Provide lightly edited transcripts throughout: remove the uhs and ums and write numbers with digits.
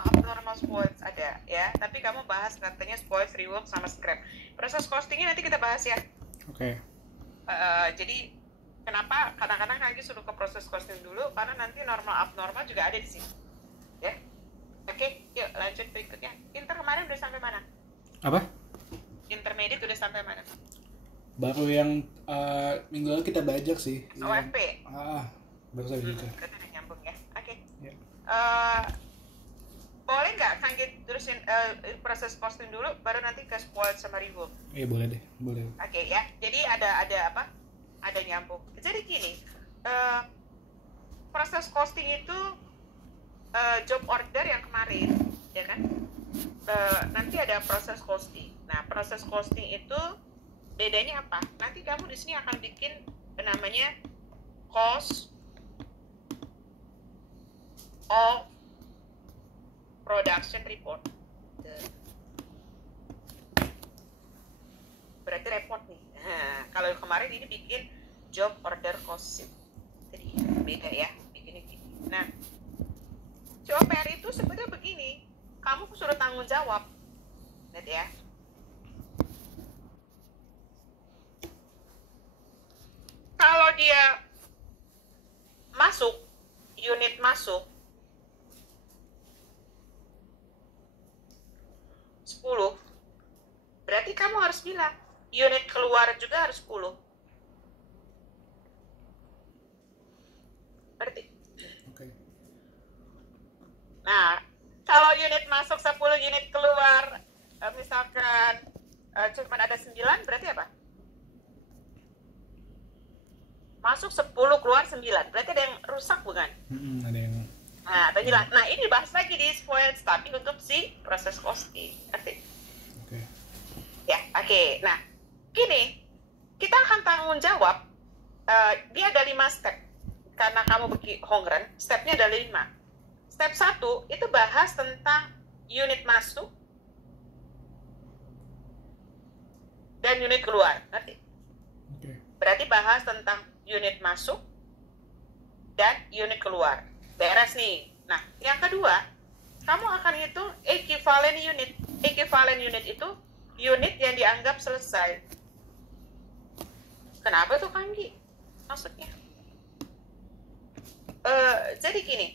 abnormal spoils ada ya, tapi kamu bahas katanya spoils, rework sama scrap. Proses costingnya nanti kita bahas ya. Oke. Jadi kenapa kadang-kadang Kanggi suruh ke proses costing dulu, karena nanti normal abnormal juga ada di sini ya. Oke, yuk lanjut berikutnya. Inter kemarin udah sampai mana? Apa? Intermediate udah sampai mana? Baru yang minggu lalu kita bajak sih. OFP. Baru sampai situ. Berarti udah nyambung ya. Oke. Ya. Boleh nggak Kanggi terusin proses costing dulu, baru nanti ke spoil sama rework? Iya boleh deh, boleh. Oke ya. Jadi ada apa? Ada nyambung. Jadi gini, proses costing itu job order yang kemarin, ya kan? Nanti ada proses costing. Nah, proses costing itu bedanya apa? Nanti kamu di sini akan bikin namanya cost of production report. Berarti report nih. Nah, kalau kemarin ini bikin job order cost sheet. Jadi beda ya, bikinnya gini. Nah, COPR itu sebetulnya begini, kamu suruh tanggung jawab. Lihat ya. Kalau dia masuk, unit masuk 10, berarti kamu harus bilang unit keluar juga harus 10. Berarti. Oke. Nah, kalau unit masuk 10, unit keluar misalkan cuma ada 9, berarti apa? Masuk 10, keluar 9. Berarti ada yang rusak bukan? Ada yang... Nah, terjelas. Nah, ini dibahas lagi di spoils, tapi untuk si proses costing. Ngerti? Oke. Ya, oke. Nah, gini, kita akan tanggung jawab. Dia ada 5 step. Karena kamu bikin Hongren, stepnya ada 5. Step 1 itu bahas tentang unit masuk dan unit keluar. Ngerti? Oke. Berarti bahas tentang unit masuk dan unit keluar. Beres nih. Nah, yang kedua, kamu akan hitung equivalent unit. Equivalent unit itu unit yang dianggap selesai. Kenapa tuh Kanggi? Maksudnya? Jadi gini.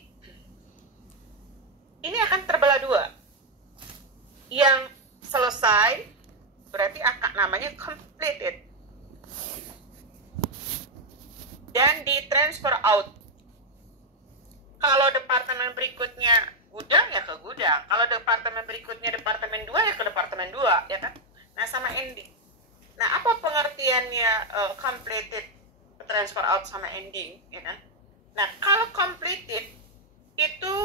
Ini akan terbelah 2. Yang selesai berarti akan namanya completed. Dan di transfer out. Kalau departemen berikutnya gudang ya ke gudang. Kalau departemen berikutnya departemen 2 ya ke departemen 2, ya kan? Nah, sama ending. Nah, apa pengertiannya completed, transfer out sama ending, ya kan? Nah, kalau completed itu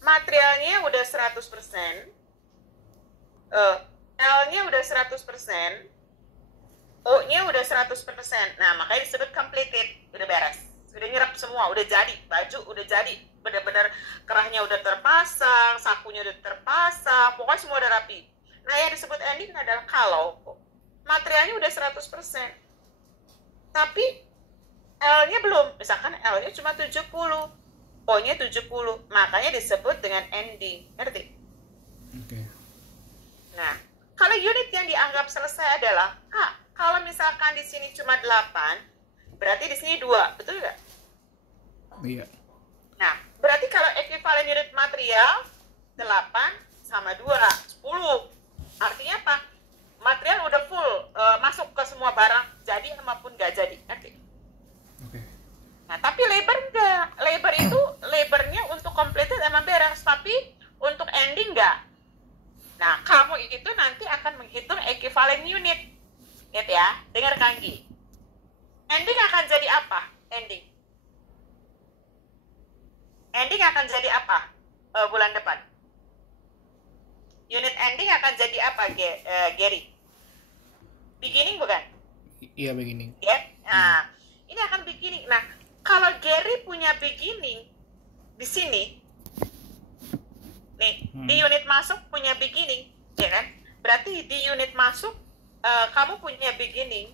materialnya udah 100%, L-nya udah 100%, O-nya udah 100%. Nah, makanya disebut completed, udah beres. Udah nyerap semua, udah jadi. Baju udah jadi. Benar-benar kerahnya udah terpasang, sakunya udah terpasang, pokoknya semua udah rapi. Nah, yang disebut ending adalah kalau materialnya udah 100%. Tapi L-nya belum. Misalkan L-nya cuma 70, O-nya 70. Makanya disebut dengan ending. Ngerti? Oke. Nah, kalau unit yang dianggap selesai adalah kalau misalkan di sini cuma 8, berarti di sini 2, betul nggak? Iya. Nah, berarti kalau equivalent unit material 8 sama 2, 10. Artinya apa? Material udah full, masuk ke semua barang, jadi maupun nggak jadi. Ngerti? Oke. Nah, tapi labor enggak. Labor itu, labornya untuk completed emang beres, tapi untuk ending enggak. Nah, kamu itu nanti akan menghitung equivalent unit. Lihat ya, dengar Kanggi. Ending akan jadi apa? Ending akan jadi apa bulan depan? Unit ending akan jadi apa, Gary? Beginning bukan? Iya, beginning. Ya. Nah, ini akan beginning. Nah, kalau Gary punya beginning di sini, nih, di unit masuk punya beginning, ya kan? Berarti di unit masuk kamu punya beginning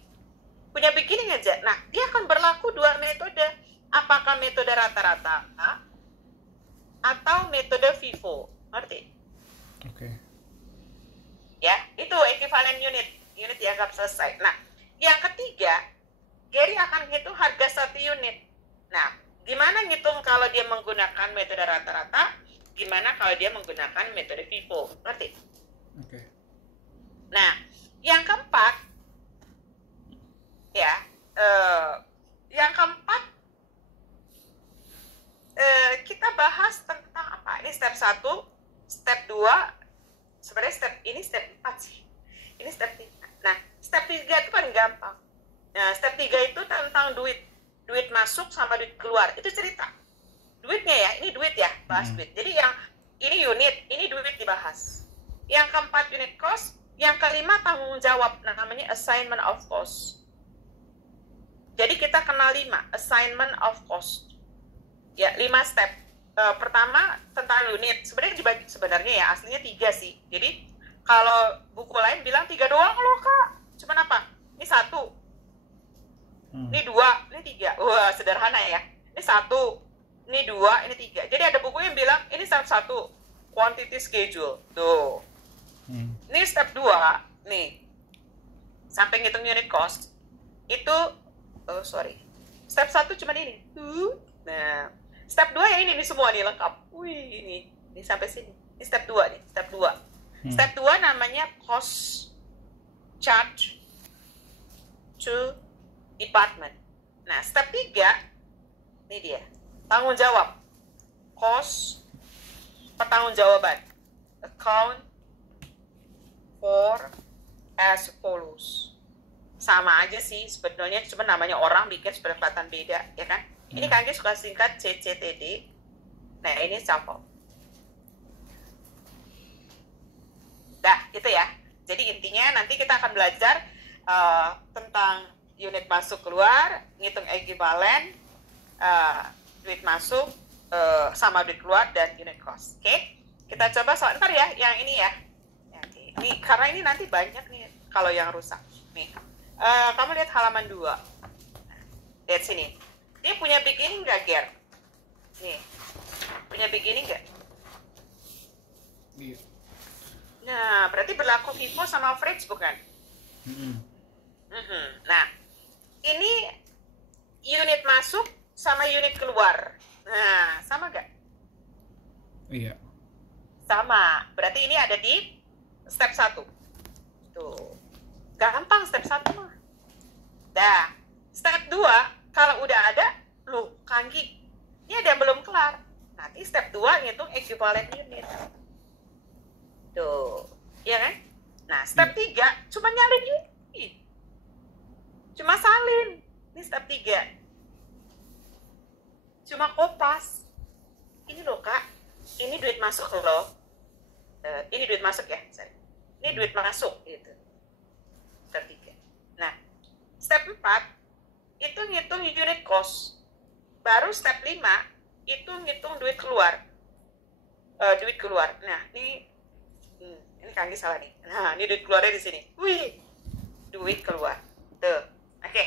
aja. Nah, dia akan berlaku 2 metode. Apakah metode rata-rata atau metode FIFO. Ngerti? Oke. Ya, itu equivalent unit dianggap selesai. Nah, yang ketiga, Gary akan hitung harga satu unit. Nah, gimana ngitung kalau dia menggunakan metode rata-rata, gimana kalau dia menggunakan metode FIFO. Ngerti? Oke. Nah, yang keempat, ya, kita bahas tentang apa? Ini step 1, step 2, sebenarnya step 4 sih. Ini step 3. Nah, step 3 itu paling gampang. Nah, step 3 itu tentang duit. Duit masuk sama duit keluar. Itu cerita. Duitnya ya, ini duit ya, bahas duit. Jadi yang ini unit, ini duit dibahas. Yang keempat unit cost, yang kelima tanggung jawab. Nah, namanya assignment of cost. Jadi kita kenal 5, assignment of cost. Ya, 5 step. Pertama tentang unit. Sebenarnya ya aslinya 3 sih. Jadi kalau buku lain bilang 3 doang loh kak. Cuman apa? Ini 1, ini 2, ini 3. Wah sederhana ya. Ini 1, ini 2, ini 3. Jadi ada buku yang bilang ini step 1, quantity schedule. Tuh. Ini step 2 nih. Sampai ngitung unit cost. Itu Step 1 cuma ini. Nah, step 2 yang ini semua nih lengkap. Wih, ini sampai sini. Ini step 2 nih, step 2. Step 2 namanya cost charge to department. Nah, step 3 ini dia. Tanggung jawab. Cost pertanggungjawaban. Account for as follows. Sama aja sih sebetulnya, cuma namanya orang bikin supaya kelihatan beda, ya kan? Ini Kanggi suka singkat CCTD. Nah, ini sample. Dah, itu ya. Jadi intinya nanti kita akan belajar tentang unit masuk keluar, ngitung ekuivalen, duit masuk sama duit keluar, dan unit cost. Oke? Kita coba soal ntar ya, yang ini ya. Ini karena ini nanti banyak nih kalau yang rusak. Nih. Kamu lihat halaman 2. Lihat sini. Dia punya beginning nggak, Ger? Nih. Punya beginning nggak? Iya. Nah, berarti berlaku FIFO sama average, bukan? Nah, ini unit masuk sama unit keluar. Nah, sama nggak? Iya. Sama. Berarti ini ada di step 1. Tuh. Gampang step 1 mah. Dah. Step 2, kalau udah ada, loh, Kanggi, ini ada yang belum kelar. Nanti step 2 ngitung equivalent unit. Tuh. Iya kan? Nah, step 3, cuma nyalin ini. Cuma salin. Ini step 3. Cuma kopas. Ini loh, Kak. Ini duit masuk loh. Ini duit masuk ya. Sorry. Ini duit masuk, gitu. Step 3. Nah, step 4 itu ngitung unit cost. Baru step 5 itu ngitung duit keluar. Duit keluar. Nah, ini Kanggi salah nih. Nah, ini duit keluarnya di sini. Wih. Duit keluar. Tuh. Oke.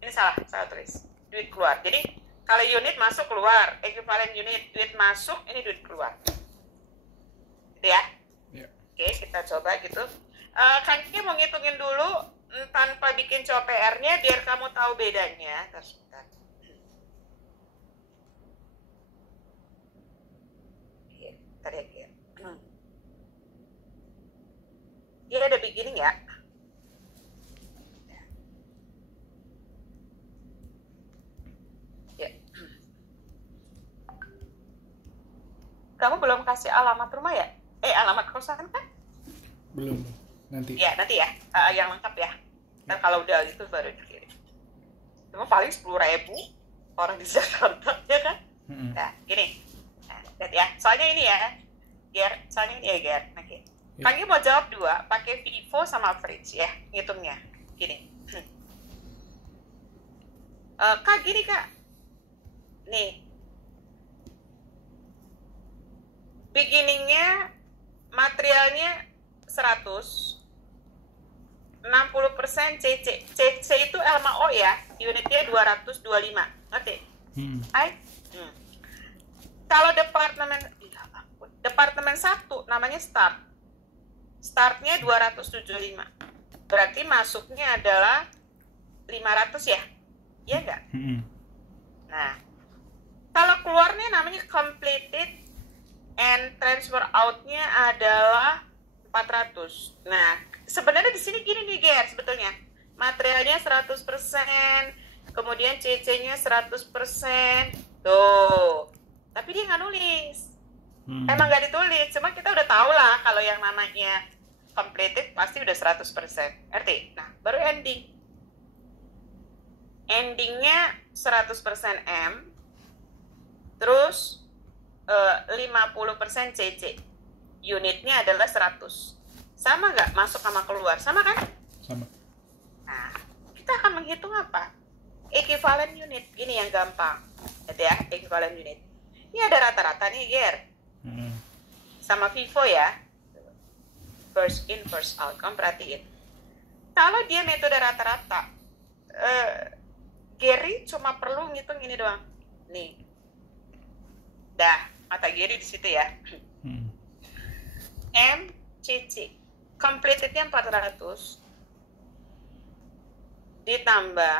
Ini salah tulis. Duit keluar. Jadi, kalau unit masuk keluar, equivalent unit, duit masuk, ini duit keluar. Gitu ya? Yeah. Oke, kita coba gitu. Kanggi mau ngitungin dulu tanpa bikin coba PR-nya biar kamu tahu bedanya. Sebentar. Bentar ya. Dia ada beginning ya. Ya. Kamu belum kasih alamat rumah ya? Alamat kosan kan? Belum. Nanti. Ya, nanti ya. Yang lengkap ya. Ntar kalau udah itu baru dikirim. Cuma paling 10.000 orang di Jakarta, ya kan? Nah, gini. Nah, lihat ya. Soalnya ini ya, Ger. Soalnya ini ya, Ger. Oke. Kanggi mau jawab 2, pakai FIFO sama average ya, ngitungnya. Gini. Kak, gini Kak. Nih. Beginningnya materialnya 100, 60% CC. CC itu L sama O ya, unitnya 225. Ngerti? Kalau departemen 1 namanya start. Startnya 275. Berarti masuknya adalah 500 ya? Iya nggak? Nah, kalau keluarnya namanya completed and transfer out-nya adalah 400. Nah, sebenarnya di sini gini nih, Ger, sebetulnya. Materialnya 100%, kemudian CC-nya 100%. Tuh. Tapi dia nggak nulis. Emang nggak ditulis, cuma kita udah tahu lah kalau yang namanya completed pasti udah 100%. Ngerti? Nah, baru ending. Endingnya 100% M, terus 50% CC. Unitnya adalah 100. Sama nggak masuk sama keluar? Sama kan? Sama. Nah, kita akan menghitung apa? Equivalent unit. Gini yang gampang. Lihat ya, equivalent unit. Ini ada rata-rata nih, Ger. Sama FIFO ya. First in, first out. Kamu perhatiin. Kalau dia metode rata-rata, Gary cuma perlu ngitung ini doang. Nih. Dah, mata Gary di situ ya. M, CC. Completednya 400. Ditambah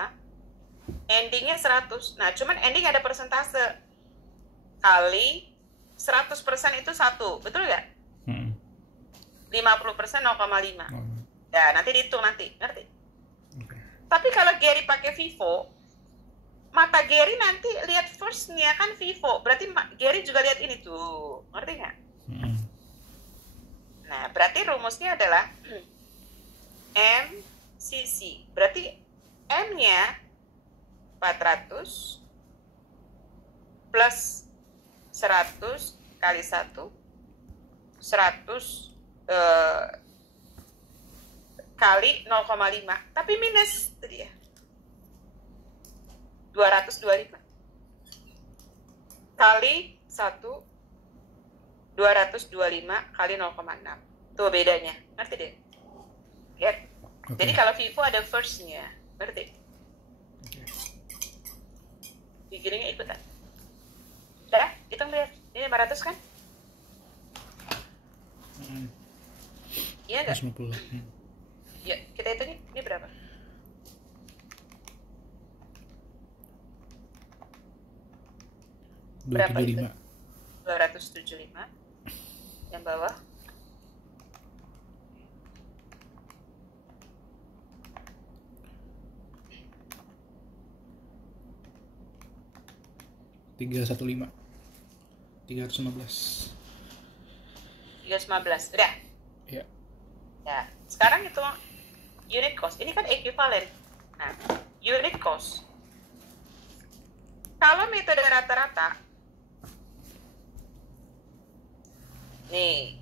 endingnya 100. Nah, cuman ending ada persentase. Kali 100% itu 1. Betul nggak? 50% 0,5. Ya, nanti dihitung nanti. Ngerti? Tapi kalau Gary pakai FIFO, mata Gary nanti lihat first-nya kan FIFO. Berarti Gary juga lihat ini tuh. Ngerti nggak? Nah, berarti rumusnya adalah MCC. Berarti M-nya 400 plus 100 kali 1, 100 kali 0,5. Tapi minus itu dia. 225 kali 1, 225 kali 0,6. Tuh bedanya. Ngerti deh? Ya. Jadi kalau FIFO ada first-nya. Ngerti? Figuringnya ikutan. Udah? Hitung lihat. Ini 500 kan? Iya nggak? 150. Ya, kita hitungin. Ini berapa? Berapa itu? 275. Yang bawah? $315. 315. 315. Udah? Ya. Ya, sekarang itu unit cost. Ini kan equivalent. Nah, unit cost. Kalau metode rata-rata, nih,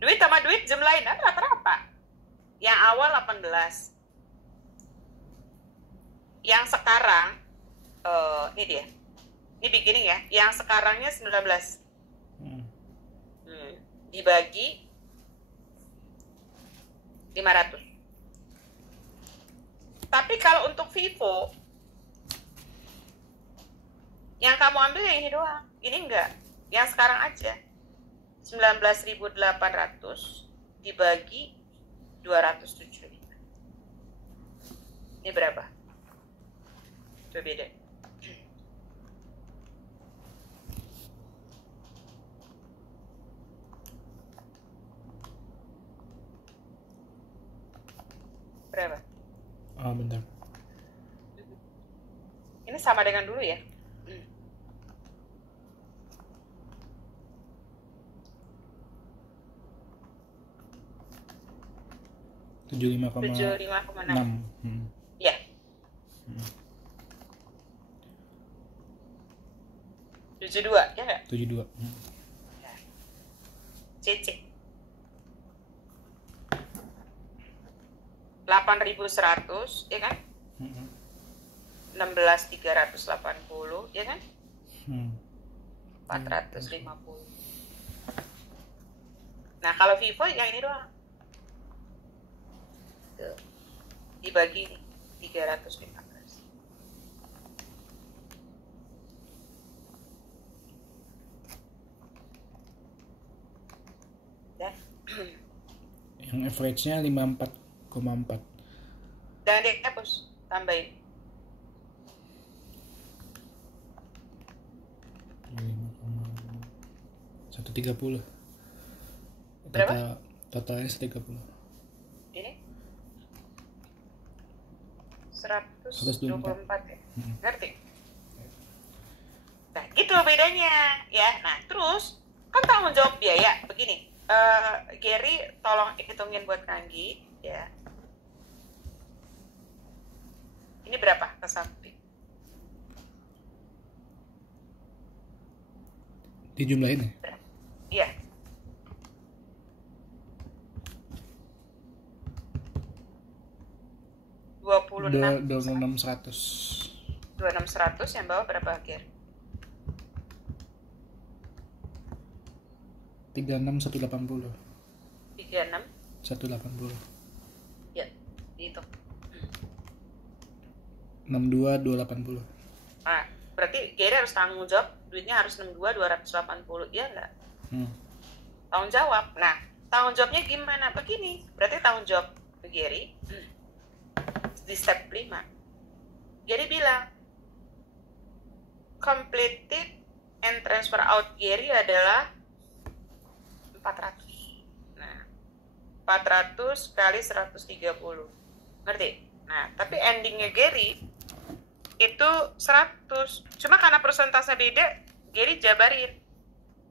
duit sama duit jumlahin rata-rata. Yang awal 18. Yang sekarang, ini dia. Ini beginning ya. Yang sekarangnya 19. Dibagi 500. Tapi kalau untuk FIFO, yang kamu ambil yang ini doang. Ini enggak. Yang sekarang aja. 19.800 dibagi 275. Ini berapa? Itu beda. Berapa? Bentar. Ini sama dengan dulu ya. 75,6. Ya. Hmm. 72 ya nggak? 72. Ya. CC 8.100 ya kan? 16.380 ya kan? 450. Nah kalau Vivo yang ini doang. Tuh. Dibagi 315. Dan Yang average-nya 54,4. jangan dihapus, tambahin. 130. Berapa? Totalnya 130. Ini 124 ya. Ngerti? Nah, gitu bedanya ya. Nah, terus kan tanggung jawab biaya begini. Gary tolong hitungin buat Kanggi ya. Ini berapa ke samping? Dijumlahin ya? Berapa? Iya. Dua puluh enam 26.100. 26.100 yang bawah berapa, Ger? 36.180. 36 180. ya, dihitung. 62.280. Nah, berarti Gary harus tanggung jawab, duitnya harus 62.280, iya nggak? Tanggung jawab. Nah, tanggung jawabnya gimana? Begini, berarti tanggung jawab Gary di step 5. Gary bilang, completed and transfer out Gary adalah 400. Nah, 400 kali 130. Ngerti? Nah, tapi endingnya Gary itu 100. Cuma karena persentase beda, Gary jabarin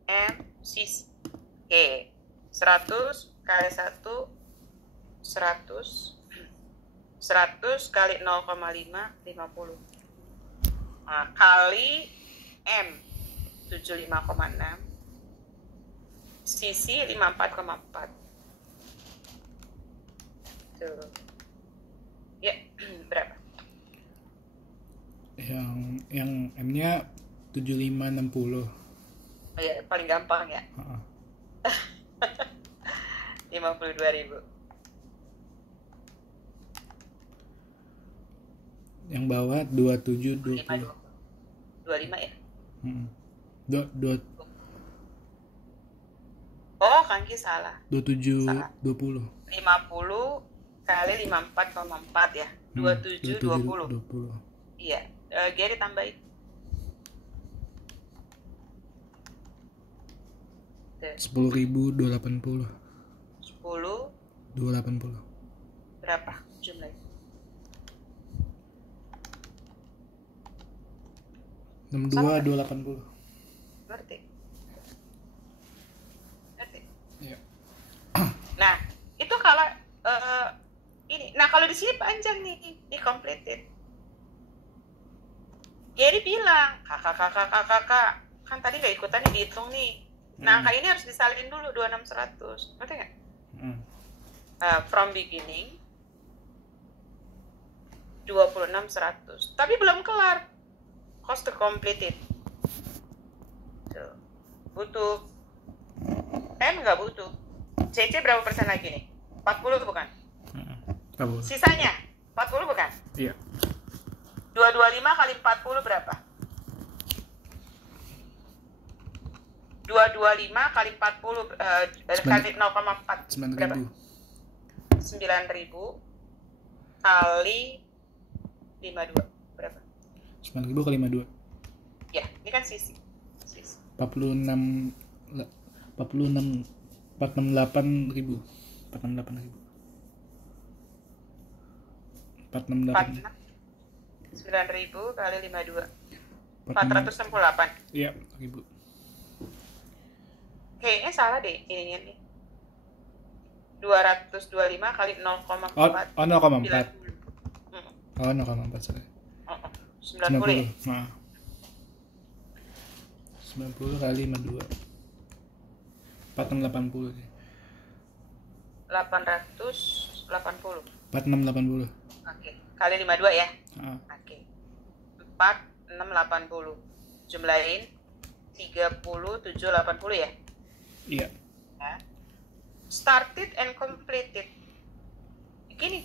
MCC. Oke, 100 kali 1, 100. 100 kali 0,5, 50. Nah, kali M 75,6, CC 54,4. Tuh. Ya, berapa? Yang M-nya 7560. Oh ya, paling gampang ya. 52.000. Yang bawah 2720. 25 ya? Oh, Kangki salah. 2720. 50 kali 54,4 ya. 2720. Iya, Gary tambahin. 10.280. 10 280. berapa jumlahnya? 62.280. Ngerti? Ngerti? Iya. Nah, itu kalau ini. Nah, kalau di sini panjang nih, ini completed. Gary bilang, kakak, kan tadi nggak ikutannya dihitung nih. Nah, angka ini harus disalin dulu 26.100. Ngerti nggak? From beginning 26.100. Tapi belum kelar. Cost to completed. So, butuh M nggak butuh. CC berapa persen lagi nih? 40 bukan? Sisanya 40 bukan? Iya. 225 kali 40 berapa? 225 kali 40 kali 0,4 berapa? 9.000 kali 52 berapa? 9.000 kali 52. Ya, ini kan sisi. 46 468.000. 468. 9.000 kali 52. 468. Iya, 1.000. Kayaknya salah deh ininya nih. 225 kali 0,4. Oh, 0,4. 90. Oh, 0,4 sorry. 90 ya? Nah. 90 kali 52. 4680 sih. 880. 4680. Oke. Kali 52 ya? Oke. 4680. Jumlahin 3780 ya? Iya. Nah. Started and completed. Gini,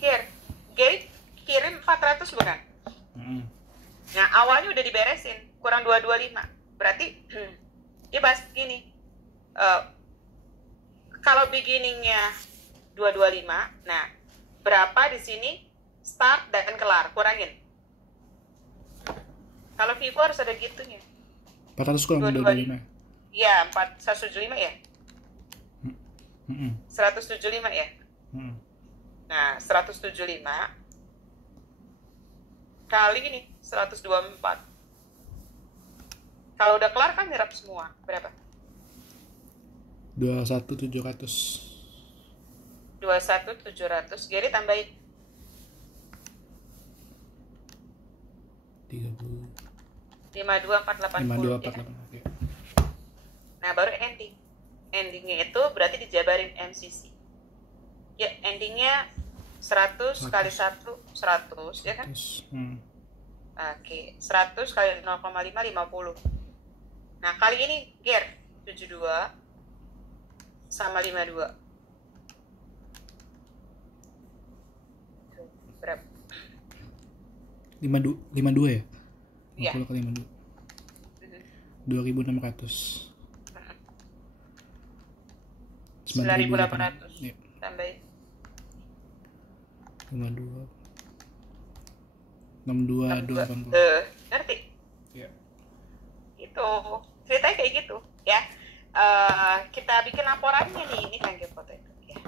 Gary kirim 400 bukan? Nah, awalnya udah diberesin, kurang 225. Berarti dia bahas gini, kalau beginningnya 225, nah berapa di sini start dan kelar, kurangin. Kalau Vivo harus ada gitunya. 400 kurang 225. Iya, 175 ya? Mm-mm. 175 ya? Mm. Nah, 175 kali ini 124. Kalau udah kelar kan nyerap semua. Berapa? 21.700. 21.700. Jadi tambahin 30. 52.480. 52.48. Oke. Nah, baru ending. Endingnya itu berarti dijabarin MCC. Ya, endingnya 100 kali 1, 100, ya kan? Terus, Oke, 100 kali 0,5, 50. Nah, kali ini Ger, 72 sama 52. Berapa? 52 ya? Iya. 50 kali 52. 2.600. 9.800. Iya. Tambahin 52. 62.280. Ngerti? Iya. Itu ceritanya kayak gitu ya. Kita bikin laporannya nih, ini kan foto itu ya.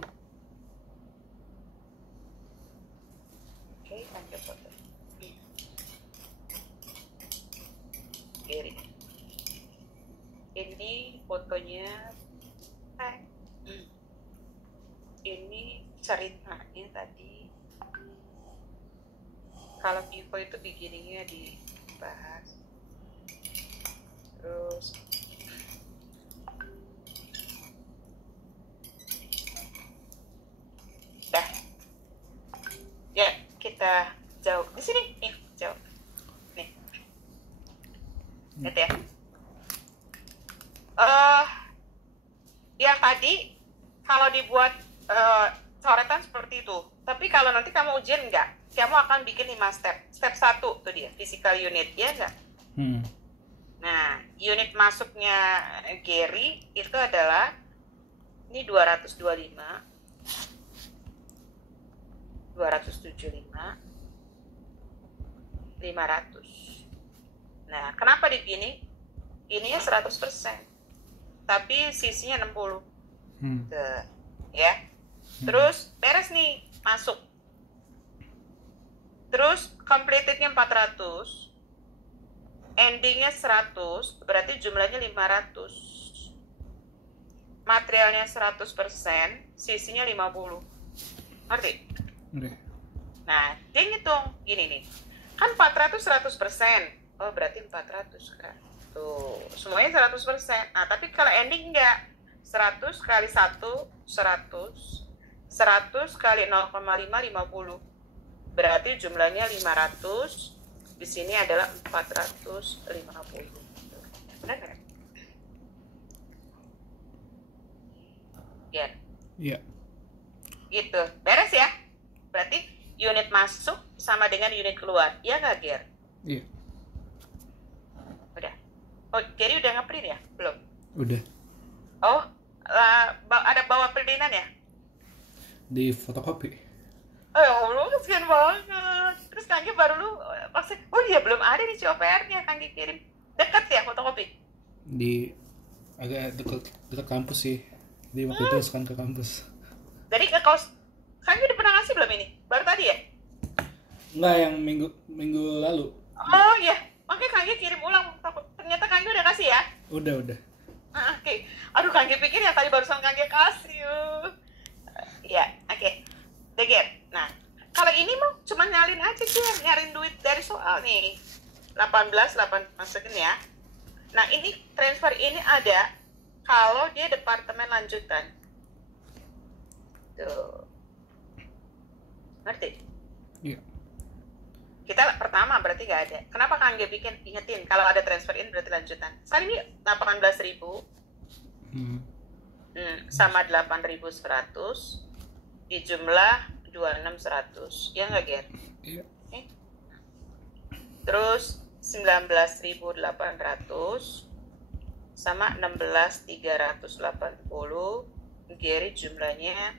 Oke, kan foto. Ini fotonya. Ini ceritanya tadi. Kalau Vivo itu beginningnya dibahas. Terus dah. Ya, kita jauh di sini nih, jauh. Nih. Lihat ya. Yang tadi kalau dibuat coretan seperti itu. Tapi kalau nanti kamu ujian enggak, kamu akan bikin 5 step. Step 1 tuh dia, physical unit, ya enggak? Nah, unit masuknya Gary itu adalah ini 225, 275, 500. Nah, kenapa di gini? Ininya 100%, tapi sisinya 60. Tuh, ya. Terus beres nih, masuk. Terus completednya 400, endingnya 100, berarti jumlahnya 500. Materialnya 100%, sisinya 50. Ngerti? Oke. Nah, dia ngitung gini nih. Kan 400 100%. Oh, berarti 400 kan. Tuh, semuanya 100%. Nah, tapi kalau ending enggak. 100 kali 1, 100. 100 kali 0,5, 50. Berarti jumlahnya 500. Di sini adalah 450. Benar nggak? Ya. Iya. Gitu. Beres ya? Berarti unit masuk sama dengan unit keluar. Iya nggak, Ger? Iya. Udah. Oh, jadi udah nge-print ya? Belum? Udah. Oh, ada bawa printan ya? Di fotokopi. Oh ya Allah, kesian banget. Terus Kanggi baru lu maksud, oh iya belum ada nih COPR-nya Kanggi kirim. Dekat ya fotokopi? Di agak dekat kampus sih. Di waktu itu sekarang ke kampus. Jadi ke kaos Kanggi udah pernah ngasih belum ini? Baru tadi ya? Enggak, yang minggu lalu. Oh iya, makanya Kanggi kirim ulang. Ternyata Kanggi udah kasih ya? Udah. Oke. Aduh, Kanggi pikir yang tadi barusan Kanggi kasih. Ya, oke. Deger. Nah, kalau ini mau cuma nyalin aja sih, nyariin duit dari soal nih. 18 masukin ya. Nah, ini transfer ini ada kalau dia departemen lanjutan. Tuh. Ngerti? Iya. Kita pertama berarti nggak ada. Kenapa Kanggi bikin ingetin kalau ada transfer in berarti lanjutan. Sekali ini 18.000 sama 8.100 di jumlah 26.100. Ya nggak, Ger? Iya. Okay. Terus 19.800 sama 16.380 Gary jumlahnya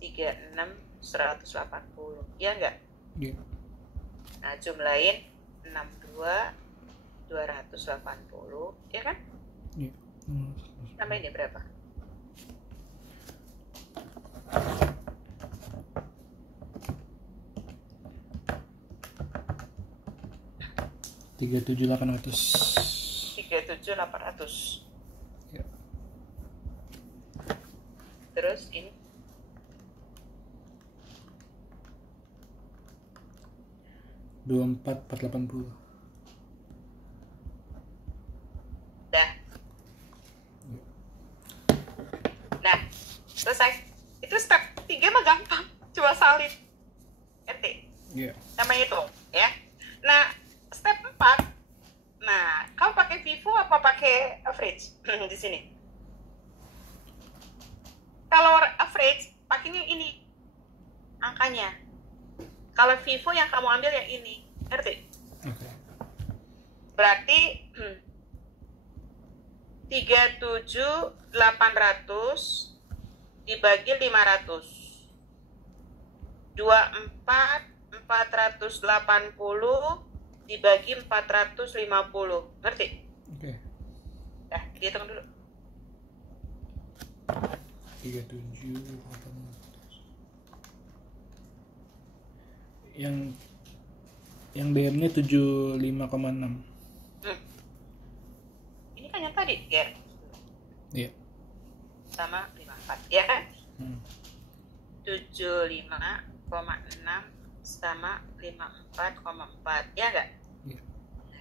36.180, ya enggak? Iya. Nah, jumlahin 62.280, ya kan? Iya. Tambahin deh berapa? 37.800. 37.800. Ya. Terus ini 24.480. dah. Nah, selesai. Itu step 3 mah gampang, cuma salin. RT. Iya. Namanya itu, ya. Nah, step 4. Nah, kamu pakai FIFO apa pakai average di sini? Kalau average, pakainya ini angkanya. Kalau FIFO yang kamu ambil yang ini, RT. Oke. Berarti 37.800 dibagi 500. 24.480 dibagi 450. Ngerti? Oke. Ya, dihitung dulu. 37.800. Yang DM-nya 75,6. Ini kan yang tadi, Ger. Iya. Sama 54, ya kan? 75,6 sama 54,4, ya nggak? Iya.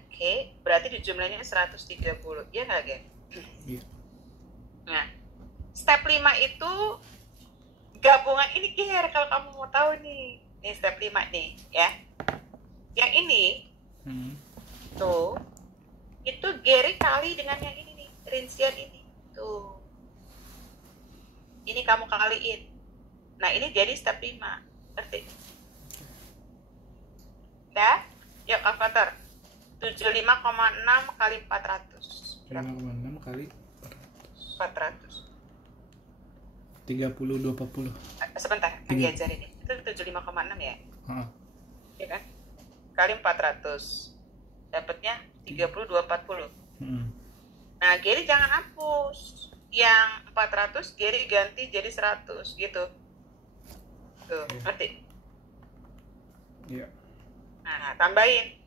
Oke, berarti dijumlahnya 130, ya nggak, Ger? Iya. Nah, step 5 itu gabungan ini, Ger, kalau kamu mau tahu nih. Ini step 5 nih, ya. Yang ini, tuh, itu Gary kali dengan yang ini nih, rincian ini. Tuh. Ini kamu kaliin. Nah, ini jadi step 5. Ngerti? Dah? Yuk, kalkulator. 75,6 kali 400. 5,6 kali 400. 32,40. Sebentar, kan diajarin ini. Itu 75,6 ya? Ya kan? Kali 400. Dapatnya 32,40. Nah, Gary jangan hapus. Yang 400 Gary ganti jadi 100 gitu. Tuh, ngerti? Iya. Nah, tambahin.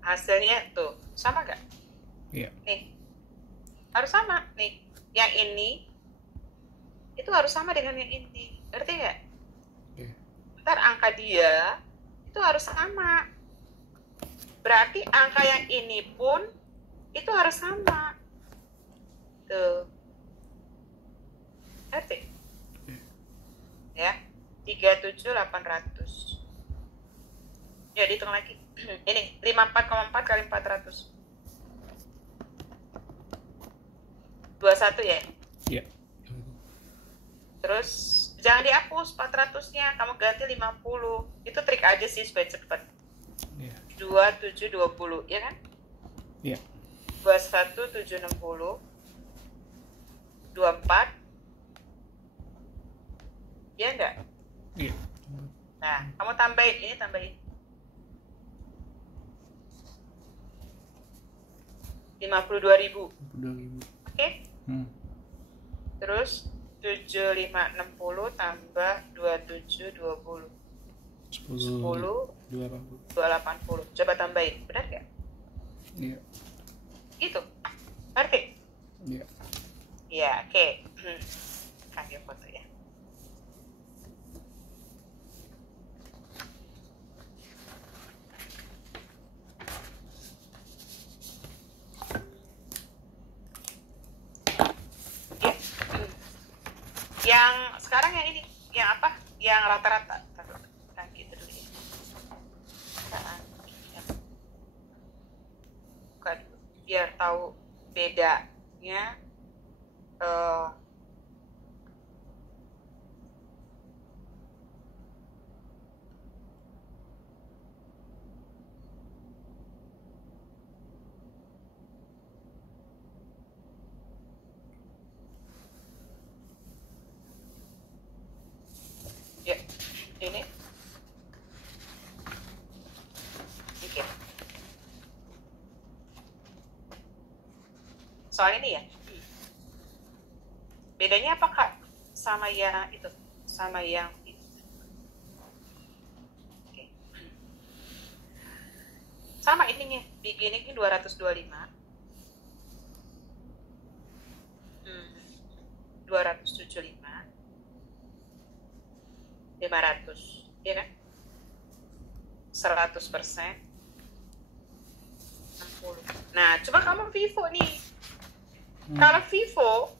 Hasilnya tuh, sama gak? Iya. Nih. Harus sama, nih. Yang ini itu harus sama dengan yang ini. Ngerti gak? Ntar angka dia itu harus sama. Berarti angka yang ini pun itu harus sama. Tuh. Ngerti? Ya. 37.800. Ya, dihitung lagi. Ini 54,4 kali 400. 21 ya? Iya. Terus jangan dihapus 400-nya, kamu ganti 50. Itu trik aja sih supaya cepet. Iya. 2720, ya kan? Iya. 21.760. 24. Ya enggak? Iya. Nah, kamu tambahin, ini tambahin. 52.000. 52.000. Oke? Terus 7560 tambah 2720. 280. Coba tambahin, benar nggak? Iya. Gitu. Ngerti? Iya. Iya, oke. Kasih foto ya. Yang sekarang yang ini, yang apa? Yang rata-rata. Gitu dulu ya. Bukan, biar tahu bedanya. soal ini ya. Bedanya apa Kak sama yang itu? Sama yang itu. Oke. Sama ininya, beginning 225. 275. 500, ya kan? 100%. 60. Nah, coba kamu Vivo nih. Kalau Vivo,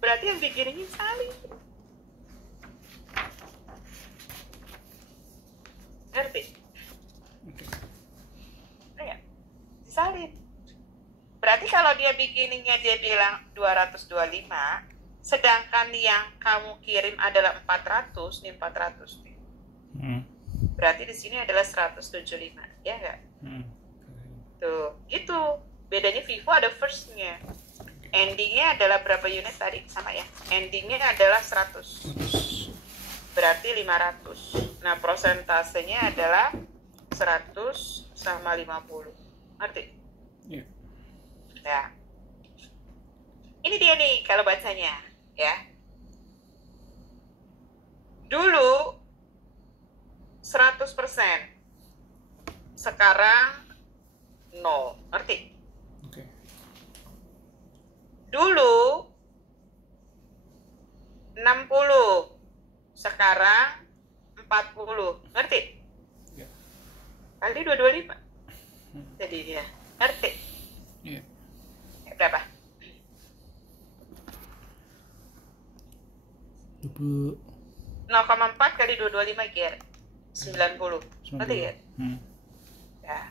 berarti yang beginningnya salin. Ngerti? Ya, disalin. Berarti kalau dia beginningnya dia bilang 225, sedangkan yang kamu kirim adalah 400, nih 400 nih. Berarti di sini adalah 175, ya nggak? Tuh, gitu. Bedanya Vivo ada first-nya. Endingnya adalah berapa unit tadi? Sama ya? Endingnya adalah 100. Berarti 500. Nah, prosentasenya adalah 100 sama 50. Ngerti? Iya. Ya. Ini dia nih kalau bacanya, ya. Dulu 100%. Sekarang 0. Ngerti? Oke. Dulu 60. Sekarang 40. Ngerti? Iya. Kali 225. Jadi dia. Ngerti? Iya. Berapa? 0,4 kali 225 Ger. 90. Ngerti ya? Ya.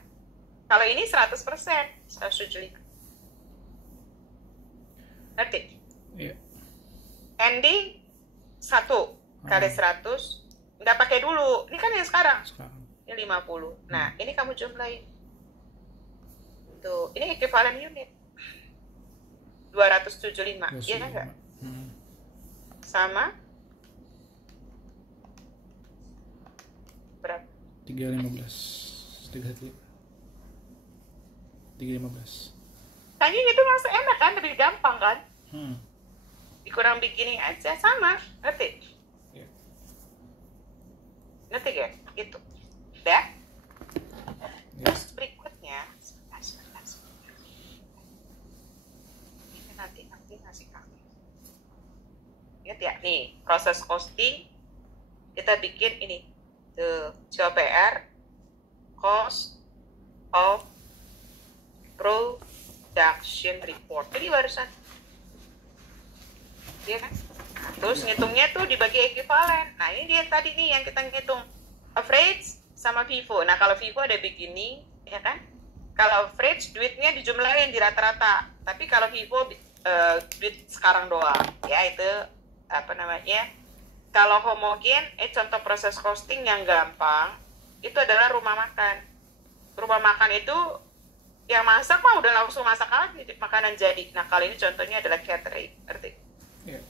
Kalau ini 100%, 175. Ngerti? Iya. Ending 1 kali 100. Nggak pakai dulu. Ini kan yang sekarang. Ini 50. Nah, ini kamu jumlahin. Tuh, ini equivalent unit. 275. Iya enggak? Sama berapa? 315. 315. Tanya itu langsung enak kan? Lebih gampang kan? Dikurang beginning aja. Sama. Ngerti? Iya. Ngerti gak? Gitu. Udah? Iya. Terus berikutnya sebentar. Ini nanti ngasih kamu. Ingat ya? Nih, proses costing kita bikin ini. Tuh, COPR, cost of production report. Jadi barusan. Iya kan? Nah, terus ngitungnya tuh dibagi ekuivalen. Nah, ini dia tadi nih yang kita ngitung. Average sama Vivo. Nah, kalau Vivo ada beginning, ya kan? Kalau average duitnya dijumlahin di rata-rata. Tapi kalau Vivo duit sekarang doang. Ya, itu apa namanya? Kalau homogen, contoh proses costing yang gampang itu adalah rumah makan. Rumah makan itu yang masak mah udah langsung masak aja makanan jadi. Nah, kalau ini contohnya adalah catering, ngerti? Iya.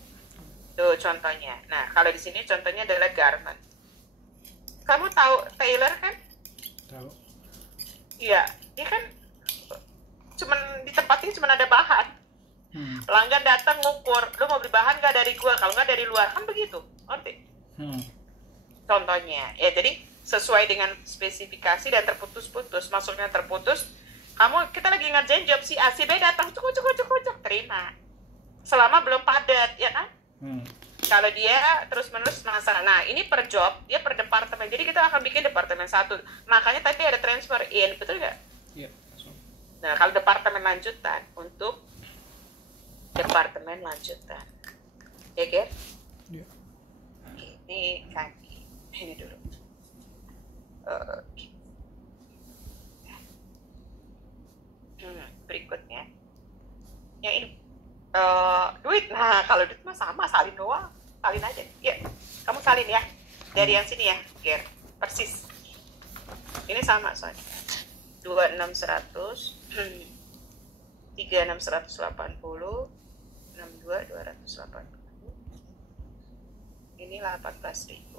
Tuh contohnya. Nah, kalau di sini contohnya adalah garment. Kamu tahu tailor kan? Tahu. Iya, dia kan cuman di tempatnya cuman ada bahan. Pelanggan datang ngukur, lu mau beli bahan nggak dari gua? Kalau nggak dari luar, kan begitu, ngerti? Contohnya, ya jadi sesuai dengan spesifikasi dan terputus-putus. Maksudnya terputus, kita lagi ngerjain job si A, si B datang, cuk, terima. Selama belum padat, ya kan? Kalau dia terus-menerus masalah, nah ini per job, dia per departemen. Jadi kita akan bikin departemen 1. Makanya tadi ada transfer in, betul nggak? Iya. Nah, kalau departemen lanjutan, untuk departemen lanjutan. Ya, Ger? Iya. Ini kaki. Ini dulu. Berikutnya. Yang ini. Duit. Nah, kalau duit mah sama, salin doang. Salin aja. Ya, kamu salin ya. Dari yang sini ya, Ger. Persis. Ini sama soalnya. 26.100, 36.180, 62.280. Ini 18.000,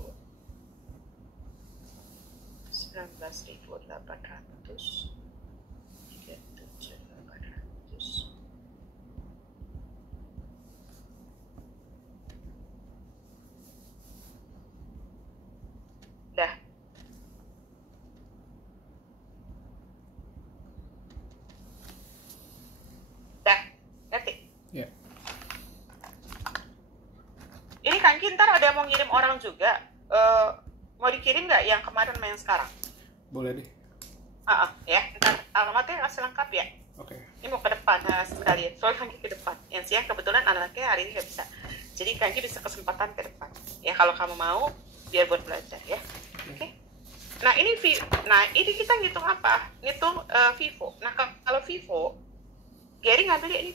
19.800, 37.800, Ya. Ini kan ntar ada mau ngirim orang juga. Mau dikirim nggak yang kemarin sama yang sekarang? Boleh deh. Ya, ntar alamatnya kasih lengkap ya. Oke. Ini mau ke depan sekalian. Soalnya Kangki ke depan. Yang siang kebetulan anaknya hari ini nggak bisa. Jadi Kangki bisa kesempatan ke depan. Ya kalau kamu mau, biar buat belajar ya. Oke. Nah ini kita ngitung apa? Ngitung Vivo. Nah kalau Vivo, Gary ngambil ini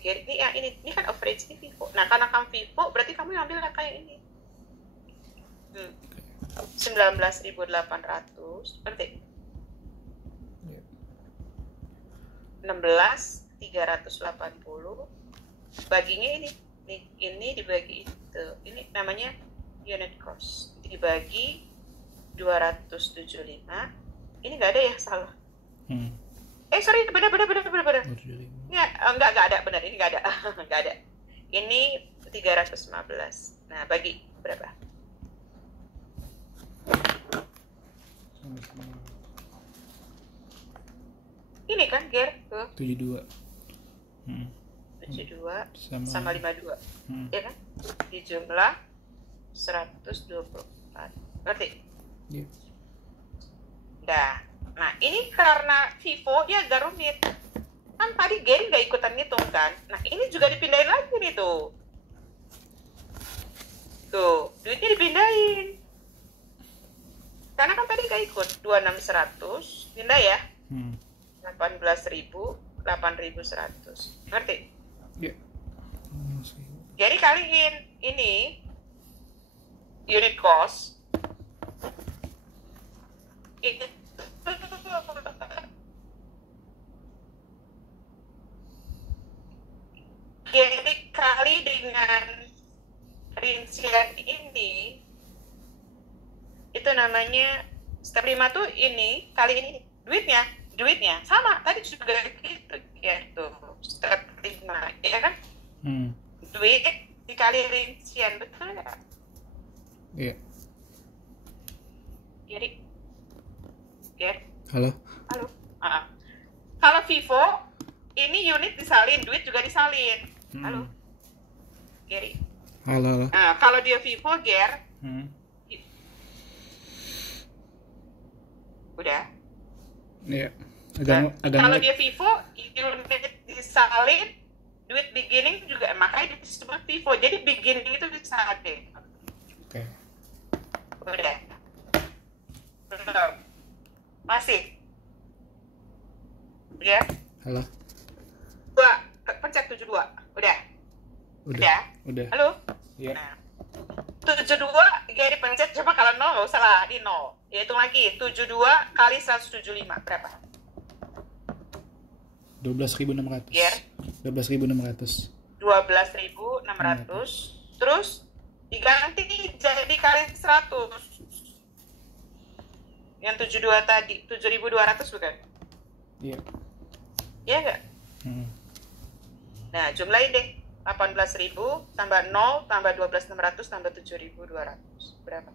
Gary ini yang ini kan average ini Vivo. Nah karena kamu Vivo, berarti kamu ngambil angka yang ini. 19.800, berarti 16.380 baginya ini dibagi itu. Ini namanya unit cost. Dibagi 275. Ini nggak ada ya, salah. Sorry, benar. Ya, enggak ada, benar. Ini nggak ada. Nggak ada. Ini 315. Nah, bagi berapa? Ini kan, Ger? Tuh. 72. 72 sama 52. Ya kan? Dijumlah 124. Ngerti? Iya. Nah, ini karena Vivo dia agak rumit. Kan tadi Gary nggak ikutan ngitung kan? Nah, ini juga dipindahin lagi nih tuh. Tuh, duitnya dipindahin. Karena kan tadi nggak ikut. 26.100 pindah ya. 18.000, 8.100. Ngerti? Iya. Jadi kaliin ini unit cost itu jadi kali dengan rincian ini itu namanya step 5 tuh ini kali ini duitnya sama tadi juga gitu ya tuh step 5 ya kan. Duit dikali rincian, betul nggak? Iya. Jadi ya. Halo. Kalau Vivo ini unit disalin, duit juga disalin. Halo Gary. Halo. Kalau dia Vivo Ger udah. Iya. Kalau dia Vivo unit disalin, duit beginning juga, makanya disebut Vivo. Jadi beginning itu disalin. Oke. Udah. Belum. Masih. Ya. Halo. Pencet 72. Udah. Halo. Iya. Nah, 72 Gary pencet, coba kalau 0 nggak usah lah, di 0. Ya hitung lagi. 72 kali 175 berapa? 12.600. Ger. 12.600. 12.600. Terus diganti jadi kali 100. Yang 72 tadi 7.200 bukan? Iya. Iya nggak? Nah, jumlahin deh. 18.000 tambah 0 tambah 12.600 tambah 7.200. Berapa?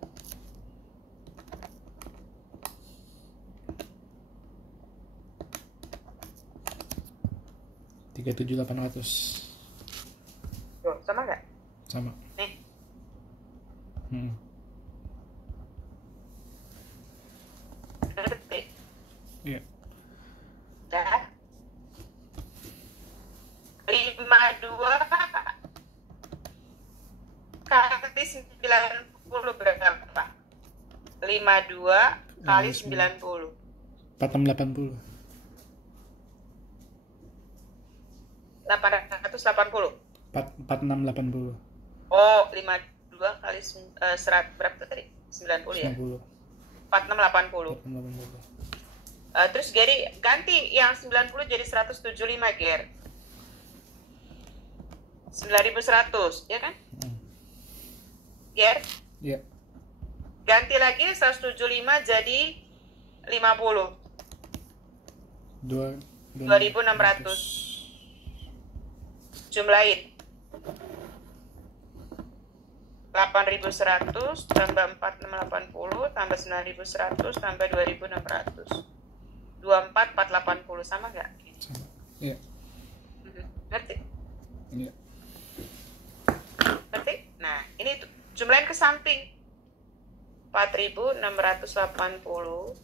$37.800. Tuh, sama nggak? Sama. Nih. Ngerti? Iya. Dah. 52 kali 90 berapa? 52 kali 90. 4680. 880. 4680. Oh, 52 kali 100 berapa tadi? 90 ya? 90. 4680. 4680. Terus Gary ganti yang 90 jadi 175 Ger. 9.100, ya kan? Ger? Iya. Ganti lagi 175 jadi 50. 2.600. Jumlahin. 8.100 tambah 4.680 tambah 9.100 tambah 2.600. 24.480 sama nggak? Sama. Iya. Ngerti? Iya. Ngerti? Nah, ini jumlahin ke samping. 4.680.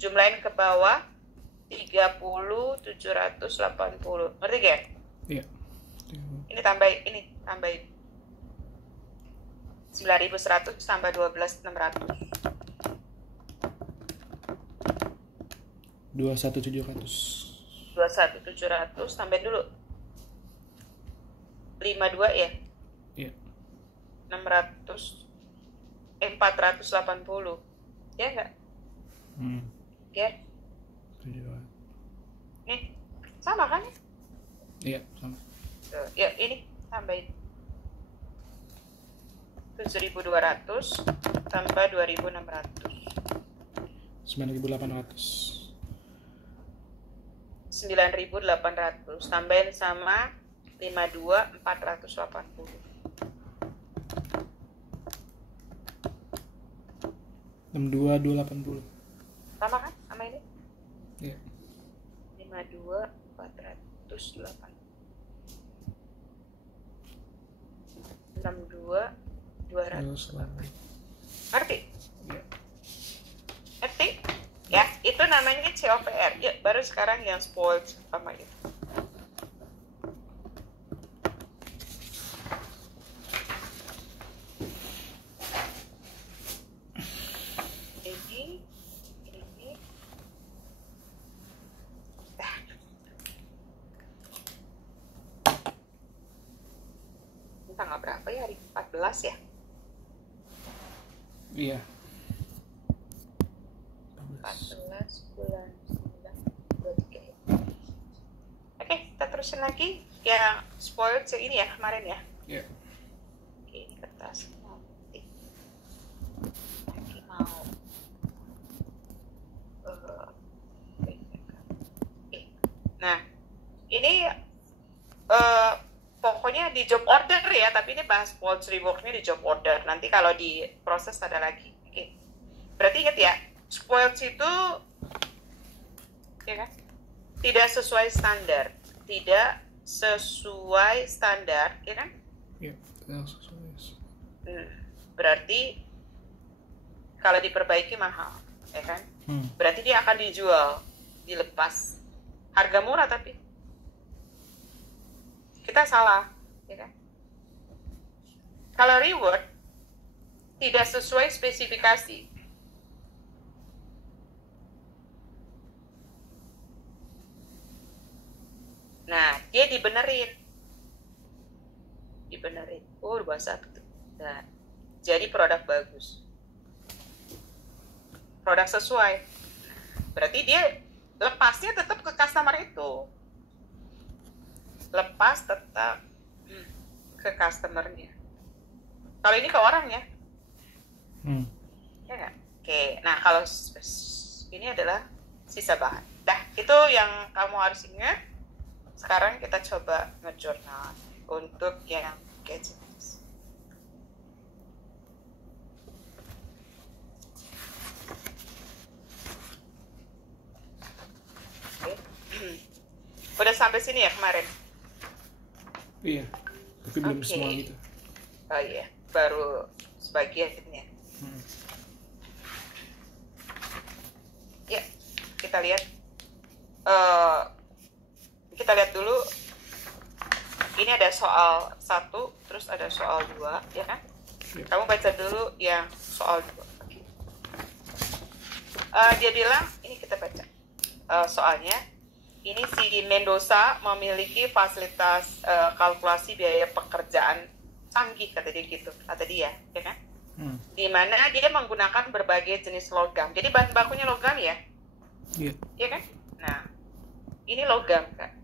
Jumlahin ke bawah 30.780. Ngerti gak? Iya. Ini tambahin 9.100 tambah 12.600. 21.700. 21.700 tambahin dulu 52 ya. Iya. 480 ya enggak? Ya. Nih sama kan? Iya, sama. Ya ini tambahin 7.200 tambah 2.600. 9.800. 9.800 tambahin sama 52.480. 62.280. Sama kan sama ini? Iya. 52.480. 62.280. Ngerti? Iya. Ngerti? Ya, itu namanya COPR. Ya, baru sekarang yang spoiled sama itu. Ini. Ini tanggal berapa ya? Hari 14 ya? Iya. 14 bulan 9 23 ya. Oke, kita terusin lagi yang spoiled ini ya kemarin ya. Iya. Oke, ini kertas nanti mau nah ini pokoknya di job order ya, tapi ini bahas spoiled reworknya di job order. Nanti kalau di proses ada lagi. Oke. Berarti ingat ya, spoiled itu ya kan? Tidak sesuai standar, ya kan? Iya, tidak sesuai. Berarti kalau diperbaiki mahal, ya kan? Berarti dia akan dijual, dilepas, harga murah tapi kita salah, ya kan? Kalau reward tidak sesuai spesifikasi, nah dia dibenerin. Oh, bahasa itu. Nah, jadi produk bagus, produk sesuai. Berarti dia lepasnya tetap ke customer itu, lepas tetap ke customernya. Kalau ini ke orangnya, ya nggak? Oke, nah kalau ini adalah sisa bahan. Dah, itu yang kamu harus ingat. Sekarang kita coba ngejurnal untuk yang gadget. Oke. Udah sampai sini ya kemarin? Iya, tapi belum Oke. semua gitu. Oh iya, baru sebagiannya. Ya, kita lihat. Kita lihat dulu. Ini ada soal 1, terus ada soal 2, ya kan? Ya. Kamu baca dulu yang soal 2. Okay. Dia bilang, ini kita baca soalnya. Ini si Mendoza memiliki fasilitas kalkulasi biaya pekerjaan canggih, kata dia gitu, kata dia, ya kan? Di mana dia menggunakan berbagai jenis logam. Jadi bahan bakunya logam ya? Iya. Iya kan? Nah, ini logam kan?